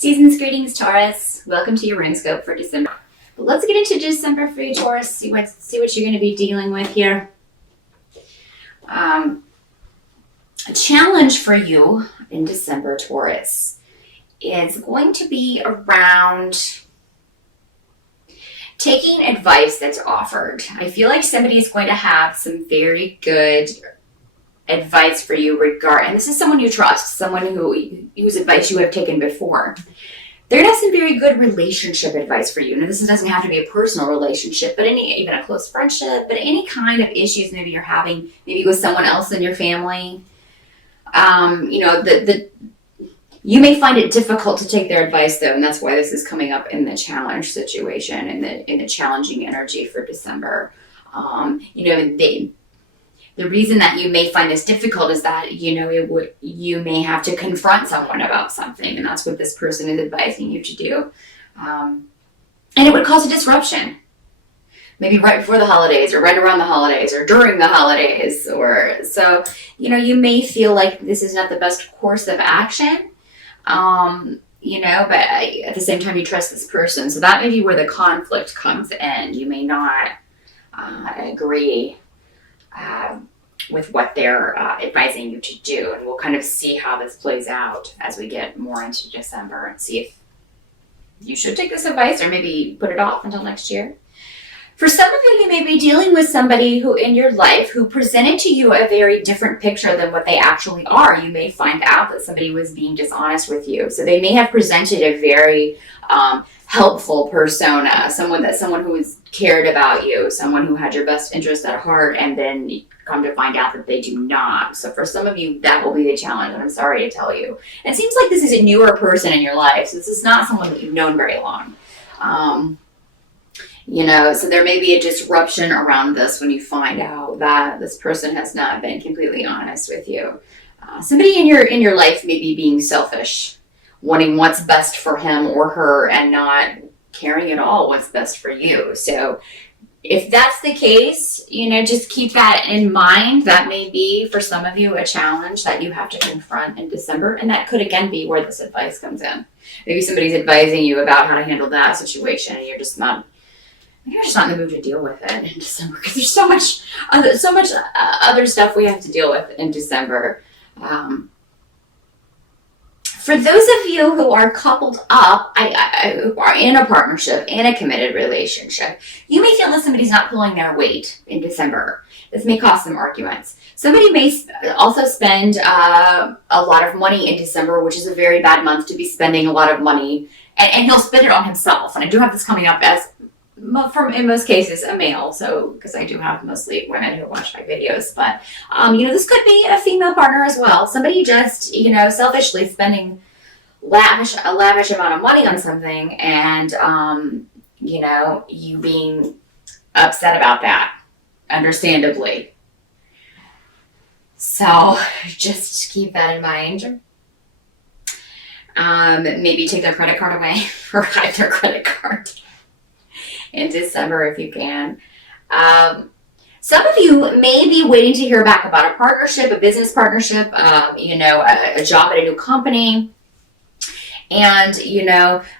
Season's greetings, Taurus. Welcome to your ring scope for December. But let's get into December for you, Taurus. See what you're going to be dealing with here. A challenge for you in December, Taurus, is going to be around taking advice that's offered. I feel like somebody is going to have some very good advice for you and this is someone you trust, someone whose advice you have taken before. They're going to have some very good relationship advice for you. Now, this doesn't have to be a personal relationship, but even a close friendship, but any kind of issues maybe you're having, maybe with someone else in your family. You may find it difficult to take their advice, though, and that's why this is coming up in the challenge situation, in the challenging energy for December. The reason that you may find this difficult is that, you may have to confront someone about something, and that's what this person is advising you to do. And it would cause a disruption. Maybe right before the holidays, or right around the holidays, or during the holidays. You may feel like this is not the best course of action, but at the same time you trust this person. So that may be where the conflict comes in. You may not agree with what they're advising you to do. And we'll kind of see how this plays out as we get more into December and see if you should take this advice or maybe put it off until next year. For some of you may be dealing with somebody who in your life who presented to you a very different picture than what they actually are. You may find out that somebody was being dishonest with you. So they may have presented a very helpful persona, someone who was cared about you, someone who had your best interest at heart, and then you come to find out that they do not. So for some of you, that will be the challenge, and I'm sorry to tell you. It seems like this is a newer person in your life, so this is not someone that you've known very long. So there may be a disruption around this when you find out that this person has not been completely honest with you. Somebody in your life may be being selfish, wanting what's best for him or her and not caring at all what's best for you. So if that's the case, just keep that in mind. That may be, for some of you, a challenge that you have to confront in December. And that could, again, be where this advice comes in. Maybe somebody's advising you about how to handle that situation, and you're just not in the mood to deal with it in December, because there's so much other stuff we have to deal with in December. For those of you who are coupled up, who are in a partnership, in a committed relationship, you may feel that somebody's not pulling their weight in December. This may cause some arguments. Somebody may also spend a lot of money in December, which is a very bad month to be spending a lot of money, and he'll spend it on himself. And I do have this coming up as, in most cases, a male, so because I do have mostly women who watch my videos, but this could be a female partner as well. Somebody just selfishly spending a lavish amount of money on something, and you being upset about that, understandably. So just keep that in mind. Maybe take their credit card away or hide their credit card in December if you can. Some of you may be waiting to hear back about a partnership, a business partnership, a job at a new company. And,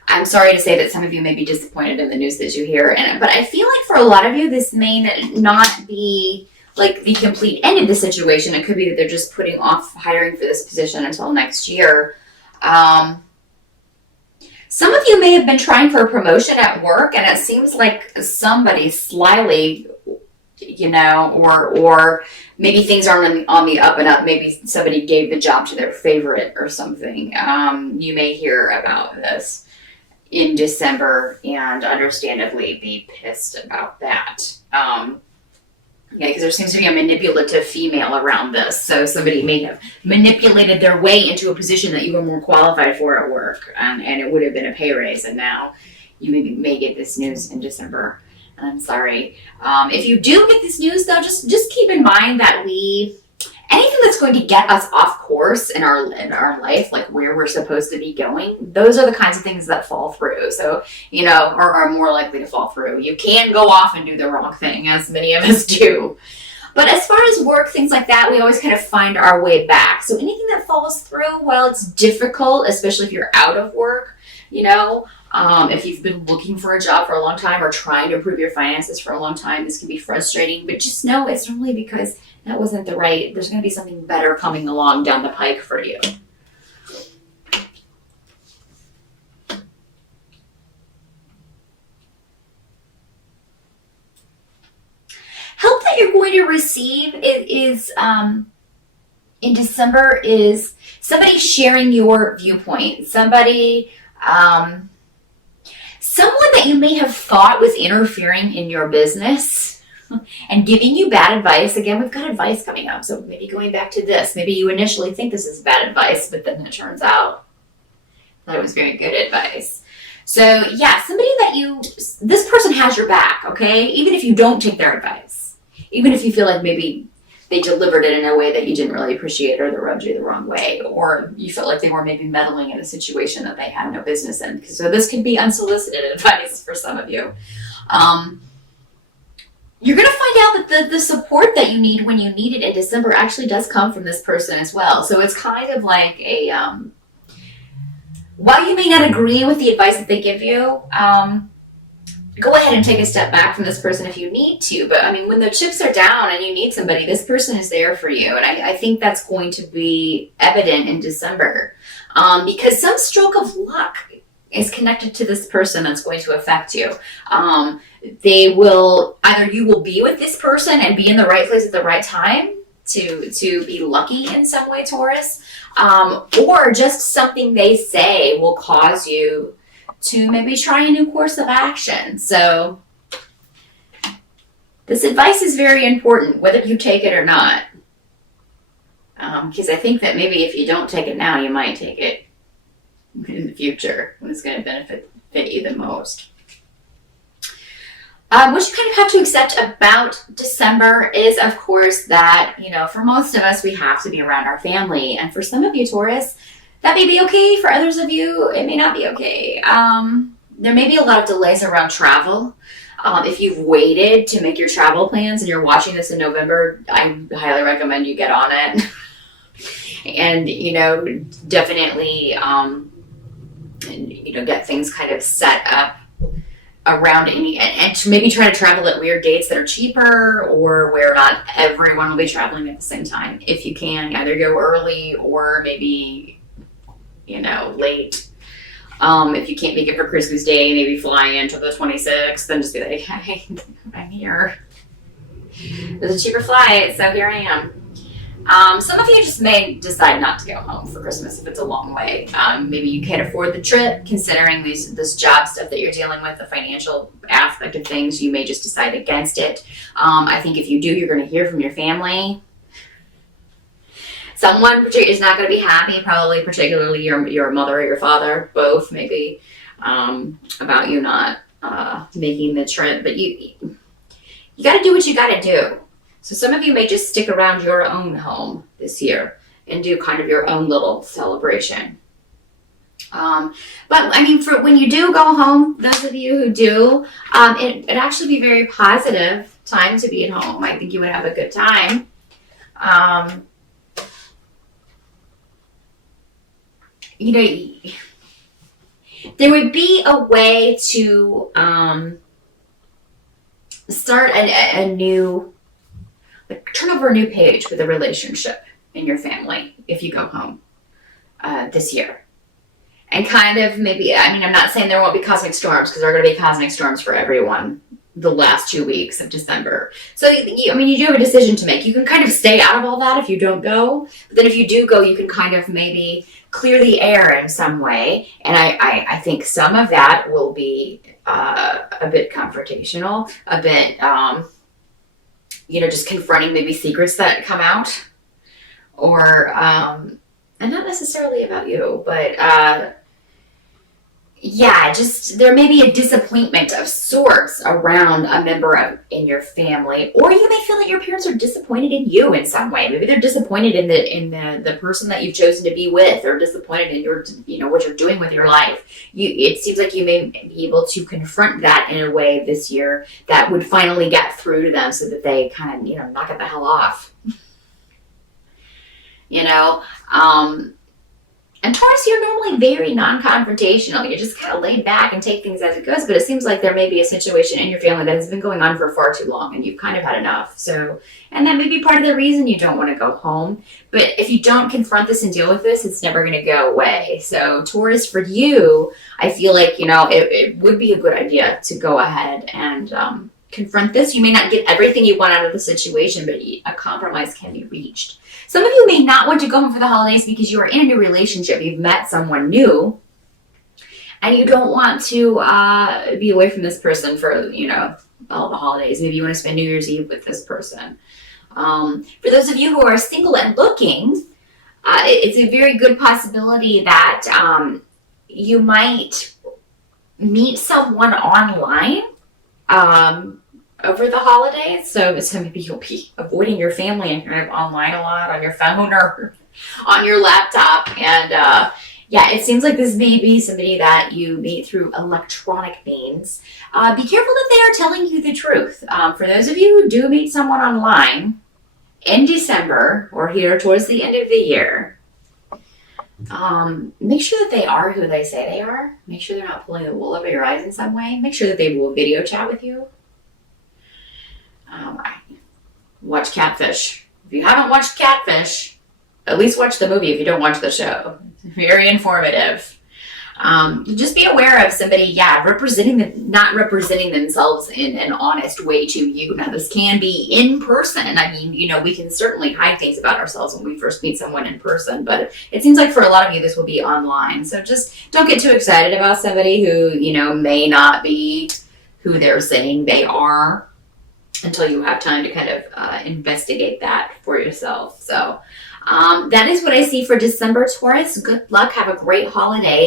I'm sorry to say that some of you may be disappointed in the news that you hear. But I feel like for a lot of you, this may not be like the complete end of the situation. It could be that they're just putting off hiring for this position until next year. Some of you may have been trying for a promotion at work, and it seems like somebody slyly, or maybe things aren't on the up and up. Maybe somebody gave the job to their favorite or something. You may hear about this in December and understandably be pissed about that. Because there seems to be a manipulative female around this. So somebody may have manipulated their way into a position that you were more qualified for at work, and it would have been a pay raise. And now you may get this news in December. And I'm sorry. If you do get this news, though, just keep in mind that anything that's going to get us off course in our life, like where we're supposed to be going, those are the kinds of things that fall through. So, are more likely to fall through. You can go off and do the wrong thing, as many of us do. But as far as work, things like that, we always kind of find our way back. So anything that falls through, while it's difficult, especially if you're out of work, If you've been looking for a job for a long time or trying to improve your finances for a long time, this can be frustrating, but just know it's normally because that wasn't there's going to be something better coming along down the pike for you. Help that you're going to receive is in December is somebody sharing your viewpoint, someone that you may have thought was interfering in your business and giving you bad advice. Again, we've got advice coming up, so maybe going back to this, maybe you initially think this is bad advice, but then it turns out that it was very good advice. So yeah, this person has your back, okay? Even if you don't take their advice, even if you feel like maybe they delivered it in a way that you didn't really appreciate or they rubbed you the wrong way, or you felt like they were maybe meddling in a situation that they had no business in. So this could be unsolicited advice for some of you. You're going to find out that the support that you need when you need it in December actually does come from this person as well. So it's kind of like while you may not agree with the advice that they give you, go ahead and take a step back from this person if you need to. But I mean, when the chips are down and you need somebody, this person is there for you. And I think that's going to be evident in December because some stroke of luck is connected to this person that's going to affect you. You will be with this person and be in the right place at the right time to be lucky in some way, Taurus, or just something they say will cause you to maybe try a new course of action. So this advice is very important, whether you take it or not. Because I think that maybe if you don't take it now, you might take it in the future when it's going to benefit you the most. What you kind of have to accept about December is, of course, that, for most of us, we have to be around our family. And for some of you, Taurus, that may be okay. For others of you, it may not be okay. There may be a lot of delays around travel. If you've waited to make your travel plans and you're watching this in November, I highly recommend you get on it. And, definitely, get things kind of set up around and to maybe try to travel at weird dates that are cheaper or where not everyone will be traveling at the same time. If you can, either go early or maybe late. If you can't make it for Christmas Day, maybe fly in to the 26th, then just be like, hey, I'm here. There's a cheaper flight, so here I am. Some of you just may decide not to go home for Christmas if it's a long way. Maybe you can't afford the trip, considering this job stuff that you're dealing with, the financial aspect of things, you may just decide against it. I think if you do, you're going to hear from your family. Someone is not going to be happy, probably particularly your mother or your father, both maybe, about you not making the trip. But you got to do what you got to do. So some of you may just stick around your own home this year and do kind of your own little celebration. But I mean, for when you do go home, those of you who do, it'd actually be a very positive time to be at home. I think you would have a good time. There would be a way to start a new, turn over a new page with a relationship in your family if you go home this year. And kind of maybe, I'm not saying there won't be cosmic storms, because there are going to be cosmic storms for everyone the last 2 weeks of December. So, you do have a decision to make. You can kind of stay out of all that if you don't go. But then if you do go, you can kind of maybe clear the air in some way. And I think some of that will be a bit confrontational, a bit, just confronting maybe secrets that come out. Or, and not necessarily about you, but just there may be a disappointment of sorts around a member in your family, or you may feel that your parents are disappointed in you in some way. Maybe they're disappointed in the person that you've chosen to be with, or disappointed in your what you're doing with your life. It seems like you may be able to confront that in a way this year that would finally get through to them, so that they kind of knock it the hell off. And Taurus, you're normally very non-confrontational. You're just kind of laid back and take things as it goes. But it seems like there may be a situation in your family that has been going on for far too long, and you've kind of had enough. So, and that may be part of the reason you don't want to go home. But if you don't confront this and deal with this, it's never going to go away. So, Taurus, for you, I feel like, it would be a good idea to go ahead and confront this. You may not get everything you want out of the situation, but a compromise can be reached. Some of you may not want to go home for the holidays because you are in a new relationship. You've met someone new, and you don't want to be away from this person for, all the holidays. Maybe you want to spend New Year's Eve with this person. For those of you who are single and looking, it's a very good possibility that you might meet someone online over the holidays. So maybe you'll be avoiding your family and kind of online a lot on your phone or on your laptop. And it seems like this may be somebody that you meet through electronic means. Be careful that they are telling you the truth. For those of you who do meet someone online in December or here towards the end of the year, make sure that they are who they say they are. Make sure they're not pulling the wool over your eyes in some way. Make sure that they will video chat with you. Watch Catfish. If you haven't watched Catfish, at least watch the movie if you don't watch the show. It's very informative. Just be aware of somebody, not representing themselves in an honest way to you. Now, this can be in person. I mean, we can certainly hide things about ourselves when we first meet someone in person, but it seems like for a lot of you, this will be online. So just don't get too excited about somebody who, may not be who they're saying they are until you have time to kind of investigate that for yourself. So that is what I see for December, Taurus. Good luck. Have a great holiday.